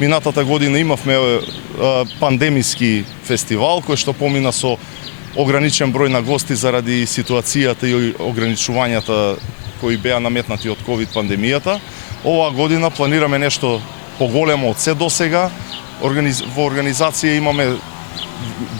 Минатата година имавме пандемиски фестивал кој што помина со ограничен број на гости заради ситуацијата и ограничувањата кои беа наметнати од ковид пандемијата. Оваа година планираме нешто поголемо од се досега. Во организација имаме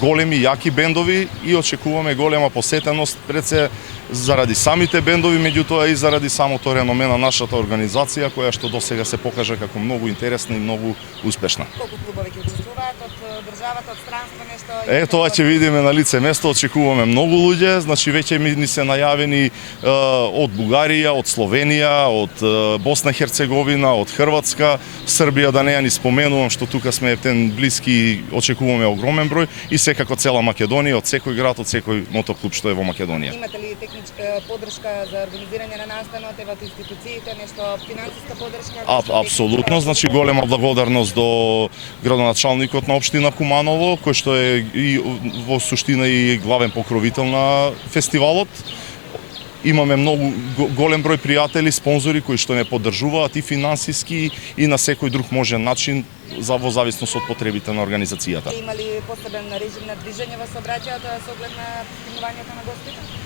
големи, јаки бендови и очекуваме голема посетеност пред се заради самите бендови, меѓутоа и заради самото реноме на нашата организација, која што досега се покажа како многу интересна и многу успешна. Колку клубови ќе учествуваат од државата, од странство нешто? Тоа ќе видиме на лице место, очекуваме многу луѓе, значи веќе ни се најавени од Бугарија, од Словенија, од Босна и Херцеговина, од Хрватска, Србија, да не ја ни споменувам што тука сме ептен блиски, очекуваме огромен број и секако цела Македонија, од секој град, од секој мотоклуб што е во Македонија. Имате ли техничка подршка за организирање на настанот, од институциите, нешто финансиска подршка? Апсолутно, значи голема благодарност до градоначалникот на општина Куманово, кој што е и во суштина и главен покровител на фестивалот. Имаме многу голем број пријатели, спонзори кои што не поддржуваат и финансиски и на секој друг можен начин во зависност од потребите на организацијата. Има ли посебен режим на движење во сообраќајето со оглед на стимувањето на гостите?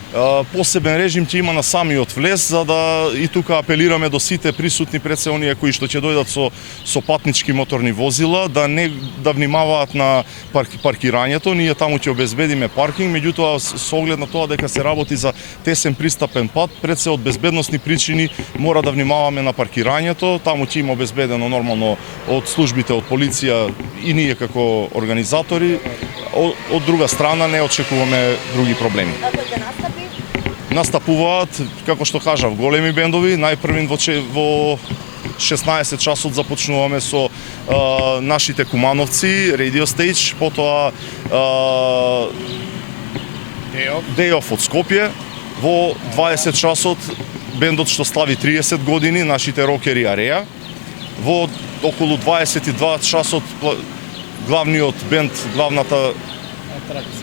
Посебен режим ќе има на самиот влез, за да и тука апелираме до сите присутни пред се оние кои што ќе дојдат со патнички моторни возила да внимаваат на паркирањето. Ние таму ќе обезбедиме паркинг, меѓутоа со оглед на тоа дека се работи за тесен пристапен пат, пред се од безбедносни причини мора да внимаваме на паркирањето. Таму ќе има обезбедено нормално од службите, од полиција и ние како организатори. Од друга страна не очекуваме други проблеми. А кој ќе настапи? Настапуваат, како што кажав, големи бендови. Најпрвин во 16 часот започнуваме со нашите кумановци, Radio Stage, потоа Day Off од Скопје. Во 20 часот бендот што слави 30 години, нашите рокери Ареа. Во околу 22 часот главниот бенд, главната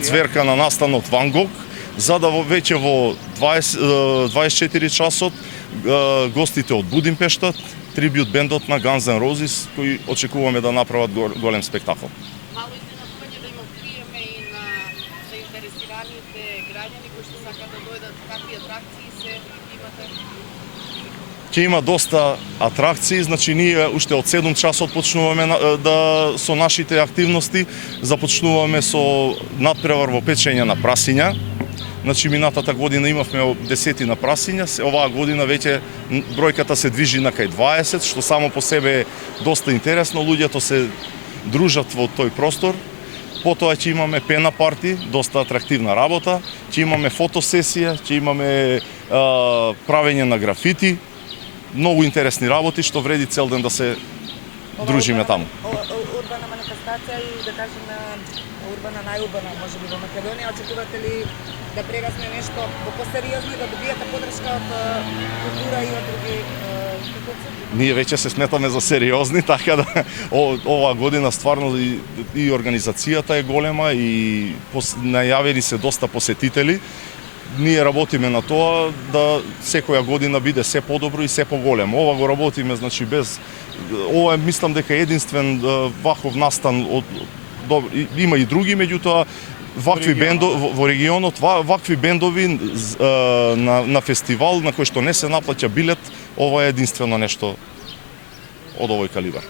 цверка на настанот Ван Гог, за да веќе во 24 часот гостите од Будимпешта, трибют бендот на Guns N' Roses, кои очекуваме да направат голем спектакл. Мало изненадување да има приеме и на заинтересираните граѓани кои што сакаат да дојдат, какви атракции се имате? Ќе има доста атракции, значи ние уште од 7 часот почнуваме со нашите активности, започнуваме со надпревар во печење на прасиња. Значи минатата година имавме десетина прасиња, оваа година веќе бројката се движи на кај 20, што само по себе е доста интересно, луѓето се дружат во тој простор. Потоа ќе имаме пена парти, доста атрактивна работа, ќе имаме фотосесија, ќе имаме правење на графити, многу интересни работи што вреди цел ден да се дружиме таму. Урбана манифестација и да кажеме урбана, најурбана можеби во Македонија, очекувате ли да прерасне нешто посериозно и да добиете подршка од култура и од други институции? Ние веќе се сметаме за сериозни, така да оваа година стварно и организацијата е голема и најавени се доста посетители. Ние работиме на тоа да секоја година биде се подобро и се поголемо. Ова го работиме, значи ова мислам дека единствен ваков настан има и други, меѓутоа вакви бендови во регионот, вакви бендови на фестивал на кој што не се наплаќа билет, ова е единствено нешто од овој калибар.